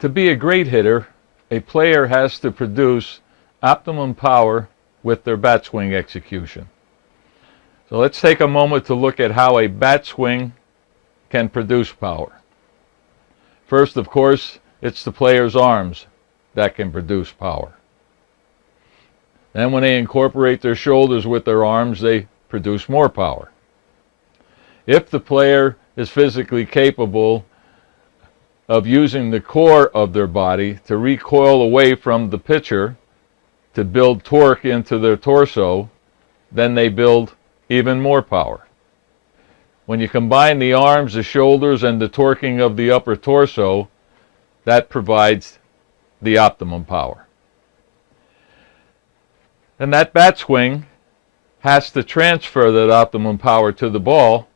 To be a great hitter, a player has to produce optimum power with their bat swing execution. So let's take a moment to look at how a bat swing can produce power. First, of course, it's the player's arms that can produce power. Then when they incorporate their shoulders with their arms, they produce more power. If the player is physically capable of using the core of their body to recoil away from the pitcher to build torque into their torso, then they build even more power. When you combine the arms, the shoulders, and the torquing of the upper torso, that provides the optimum power. And that bat swing has to transfer that optimum power to the ball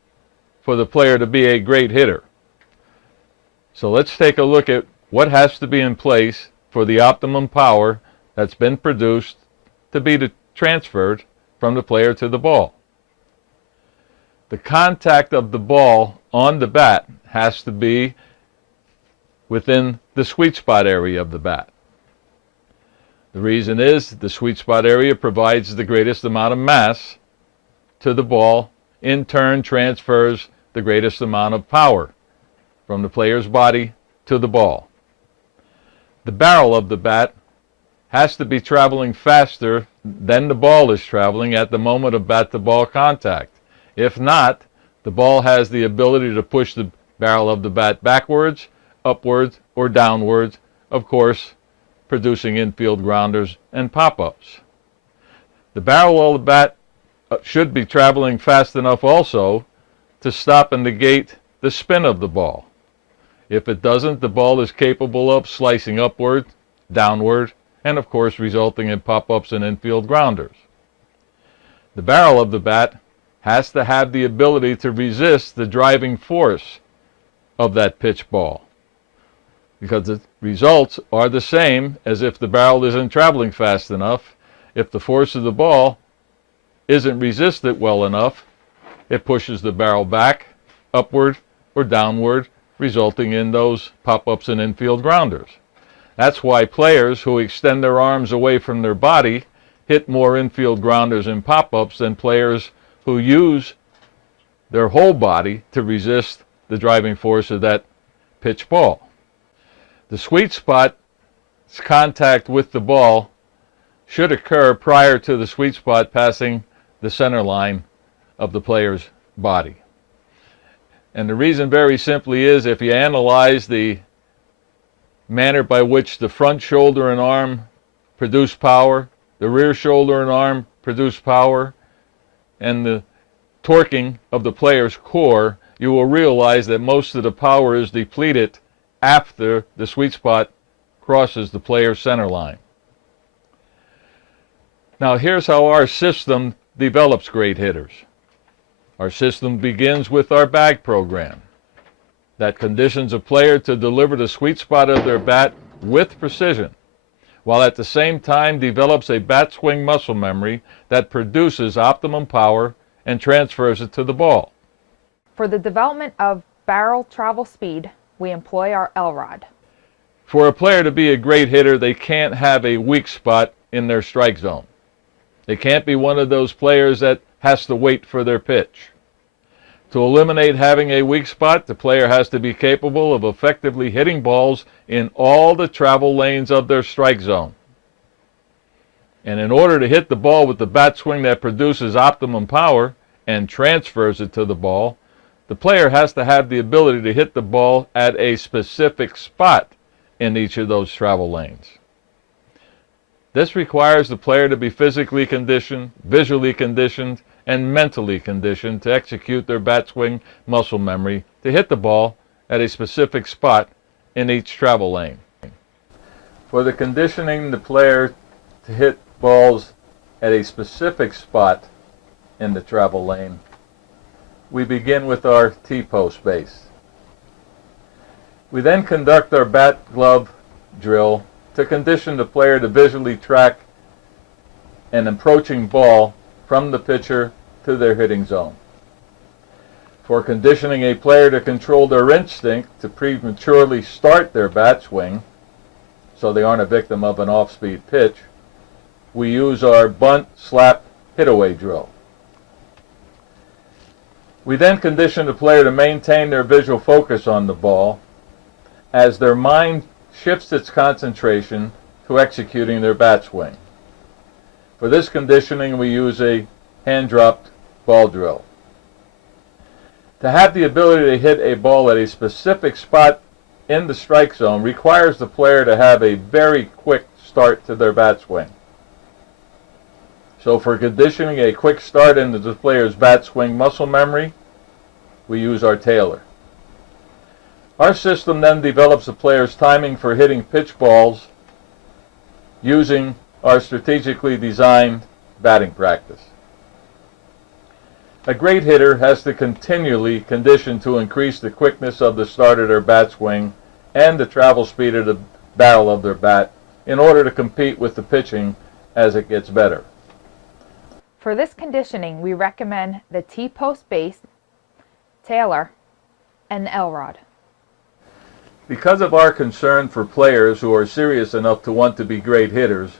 for the player to be a great hitter. So let's take a look at what has to be in place for the optimum power that's been produced to be transferred from the player to the ball. The contact of the ball on the bat has to be within the sweet spot area of the bat. The reason is the sweet spot area provides the greatest amount of mass to the ball, in turn transfers the greatest amount of power from the player's body to the ball. The barrel of the bat has to be traveling faster than the ball is traveling at the moment of bat-to-ball contact. If not, the ball has the ability to push the barrel of the bat backwards, upwards, or downwards, of course, producing infield grounders and pop-ups. The barrel of the bat should be traveling fast enough also to stop and negate the spin of the ball. If it doesn't, the ball is capable of slicing upward, downward, and of course resulting in pop-ups and infield grounders. The barrel of the bat has to have the ability to resist the driving force of that pitch ball, because the results are the same as if the barrel isn't traveling fast enough. If the force of the ball isn't resisted well enough, it pushes the barrel back, upward, or downward, resulting in those pop-ups and infield grounders. That's why players who extend their arms away from their body hit more infield grounders and pop-ups than players who use their whole body to resist the driving force of that pitch ball. The sweet spot's contact with the ball should occur prior to the sweet spot passing the center line of the player's body. And the reason very simply is, if you analyze the manner by which the front shoulder and arm produce power, the rear shoulder and arm produce power, and the torquing of the player's core, you will realize that most of the power is depleted after the sweet spot crosses the player's center line. Now here's how our system develops great hitters. Our system begins with our bag program that conditions a player to deliver the sweet spot of their bat with precision, while at the same time develops a bat swing muscle memory that produces optimum power and transfers it to the ball. For the development of barrel travel speed, we employ our L-rod. For a player to be a great hitter, they can't have a weak spot in their strike zone. They can't be one of those players that has to wait for their pitch. To eliminate having a weak spot, the player has to be capable of effectively hitting balls in all the travel lanes of their strike zone. And in order to hit the ball with the bat swing that produces optimum power and transfers it to the ball, the player has to have the ability to hit the ball at a specific spot in each of those travel lanes. This requires the player to be physically conditioned, visually conditioned, and mentally conditioned to execute their bat swing muscle memory to hit the ball at a specific spot in each travel lane. For the conditioning the player to hit balls at a specific spot in the travel lane, we begin with our T-post base. We then conduct our bat glove drill to condition the player to visually track an approaching ball from the pitcher to their hitting zone. For conditioning a player to control their instinct to prematurely start their bat swing so they aren't a victim of an off-speed pitch, we use our bunt, slap, hit-away drill. We then condition the player to maintain their visual focus on the ball as their mind shifts its concentration to executing their bat swing. For this conditioning, we use a hand-dropped ball drill. To have the ability to hit a ball at a specific spot in the strike zone requires the player to have a very quick start to their bat swing. So for conditioning a quick start into the player's bat swing muscle memory, we use our tailor. Our system then develops the player's timing for hitting pitch balls using our strategically designed batting practice. A great hitter has to continually condition to increase the quickness of the start of their bat swing and the travel speed of the barrel of their bat in order to compete with the pitching as it gets better. For this conditioning, we recommend the T-post base, tailor, and the L-rod. Because of our concern for players who are serious enough to want to be great hitters,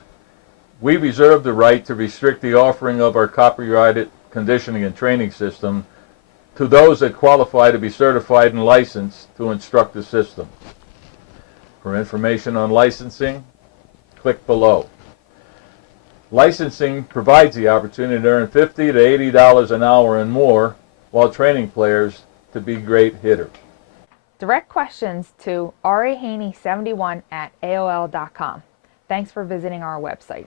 we reserve the right to restrict the offering of our copyrighted conditioning and training system to those that qualify to be certified and licensed to instruct the system. For information on licensing, click below. Licensing provides the opportunity to earn $50 to $80 an hour and more while training players to be great hitters. Direct questions to rahaney71@aol.com. Thanks for visiting our website.